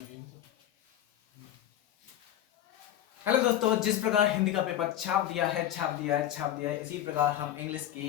Hello दोस्तों, जिस प्रकार हिंदी का पेपर छाप दिया है, इसी प्रकार हम इंग्लिश के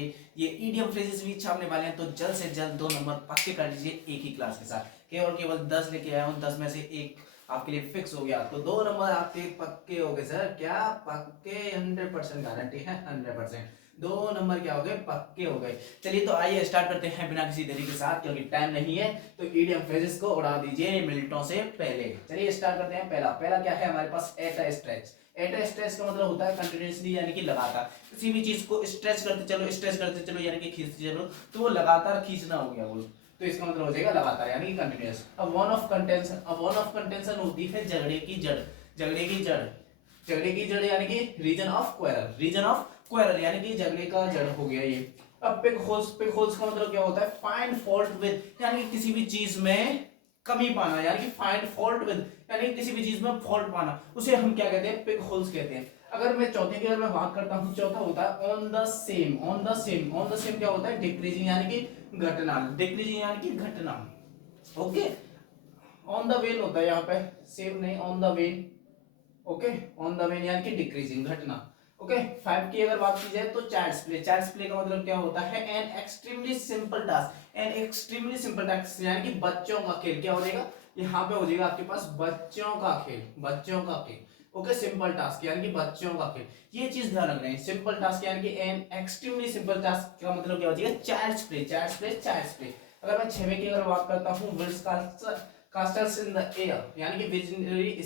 ये ईडियम फ्रेजेस भी छापने वाले हैं। तो जल्द से जल्द 2 नंबर पक्के कर लीजिए एक ही क्लास के साथ। केवल 10 लेके आया हूँ, 10 में से एक आपके लिए फिक्स हो गया, तो 2 नंबर आपके पक्के हो गए। सर क्या पक्के? 100% गारंटी है, 100%। 2 नंबर क्या हो गए? पक्के हो गए। चलिए तो आइए स्टार्ट करते हैं बिना किसी देरी के साथ, क्योंकि टाइम नहीं है। तो ईडियम फ्रेजेस को उड़ा दीजिए मिनटों से पहले। चलिए स्टार्ट करते हैं। पहला क्या है हमारे पास? At a stretch. At a stretch का मतलब होता है कंटिन्यूअसली, यानी कि लगातार किसी भी चीज को स्ट्रेच करते चलो यानी कि खींचते चलो, तो वो लगातार खींचना हो गया वो। तो इसका मतलब हो जाएगा लगातार, यानी कि कंटिन्यूअस। अब वन ऑफ कंटेंशन होती है झगड़े की जड़। झगड़े की जड़ झगड़े की जड़ यानी कि रीजन ऑफ क्वेरल यानी कि झगड़े का जड़ हो गया ये। अब पिक होल्स का मतलब क्या होता है? फाइंड फॉल्ट विद, यानी कि किसी भी चीज में कमी पाना, यानी कि फाइंड फॉल्ट विद यानी कि किसी भी चीज में फॉल्ट पाना, उसे हम क्या कहते हैं? पिक होल्स कहते हैं। अगर मैं चौथे की अगर मैं बात करता हूं, चौथा होता है ऑन द सेम क्या होता है? डिक्रीजिंग यानी कि घटना। ओके, ऑन द वेन होता है यहाँ पे, सेम नहीं, on the when. Okay, on the when यानी कि डिक्रीजिंग घटना। ओके, 5 की अगर बात की जाए तो चाइल्ड्स प्ले का मतलब क्या होता है? एन एक्सट्रीमली सिंपल टास्क यानी कि बच्चों का खेल। क्या हो जाएगा यहाँ पे? हो जाएगा आपके पास बच्चों का खेल। ओके, सिंपल टास्क यानी कि बच्चों का खेल। ये चीज ध्यान रखना है, सिंपल टास्क यानी कि एन एक्सट्रीमली सिंपल टास्क का मतलब क्या हो जाएगा? Child's play. अगर मैं 6वें की अगर बात करता हूँ, कास्टर्स इन द एयर यानी कि विजनरी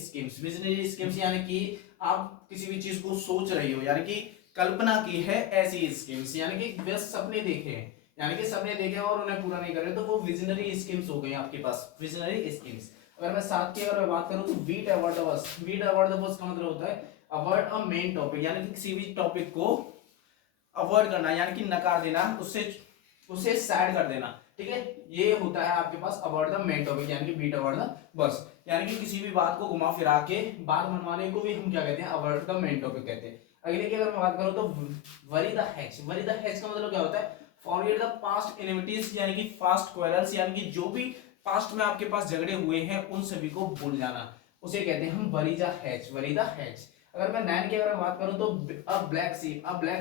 स्कीम्स यानी कि आप किसी भी चीज को सोच रही हो, यानी कि कल्पना की है ऐसी स्कीम्स, यानी कि बस सपने देखे हैं, यानी कि सपने देखे और उन्हें पूरा नहीं कर रहे, तो वो विजनरी स्कीम्स हो गई आपके पास, विजनरी स्कीम्स। अगर मैं 7 की अगर मैं बात करूं तो वीट अवॉइड द बस का मतलब होता है अवॉइड अ मेन टॉपिक, यानी कि किसी भी टॉपिक को अवॉइड करना, यानी कि नकार देना, उससे उसे साइड कर देना। ठीक है, ये होता है आपके पास अवॉइड द मेन टॉपिक, यानी कि बीट अवॉइड द बस, यानी कि किसी भी बात को घुमा फिरा के बात मनवाने को भी हम क्या कहते हैं? अवॉइड द मेन टॉपिक कहते हैं। अगले की अगर मैं बात करूं तो वरी द हैच का मतलब क्या होता है? फॉरगेट द पास्ट इनविटीज यानी कि फास्ट क्वेरल्स, यानी कि जो भी पास्ट में आपके पास झगड़े हुए हैं उन सभी को भूल जाना, उसे कहते हैं हम वरी द हैच। अगर मैं 9 की अगर बात करूं तो अ ब्लैक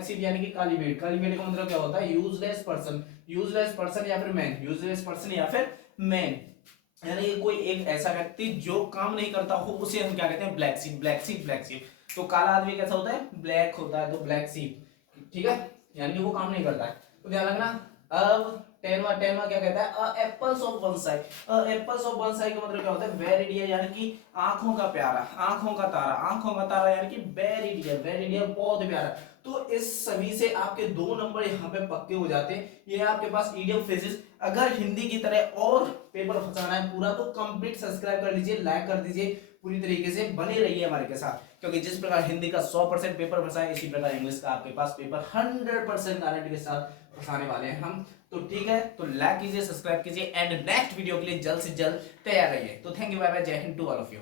शीप यानी कि काली भेड़ का मतलब क्या होता है? यूजलेस पर्सन या फिर मैन, यानी कि कोई एक ऐसा व्यक्ति जो काम नहीं करता हो, उसे हम क्या कहते हैं? Black sheep. तो काला आदमी कैसा होता है? ब्लैक होता है, तो ब्लैक शीप। ठीक है, यानी कि वो काम नहीं करता है, तो ध्यान रखना। अब टेनवा क्या कहता है? Apples of one side. का मतलब क्या होता है? वेरी डियर यानी कि आंखों का प्यारा, आंखों का तारा यानी कि वेरी डियर बहुत प्यारा। तो इस सभी से आपके 2 नंबर यहाँ पे पक्के हो जाते हैं। ये है आपके पास ईडियम फ्रेजेस। अगर हिंदी की तरह और पेपर फंसाना है पूरा, तो कंप्लीट सब्सक्राइब कर लीजिए, लाइक कर दीजिए, पूरी तरीके से बने रहिए हमारे के साथ, क्योंकि जिस प्रकार हिंदी का 100% पेपर फंसा है, इसी प्रकार इंग्लिश का आपके पास पेपर 100% गारंटी के साथ फंसाने वाले हैं हम। तो ठीक है, तो लाइक कीजिए, सब्सक्राइब कीजिए, एंड नेक्स्ट वीडियो के लिए जल्द से जल्द तैयार रहिए। तो थैंक यू, बाय बाय, जय हिंद टू ऑल ऑफ यू।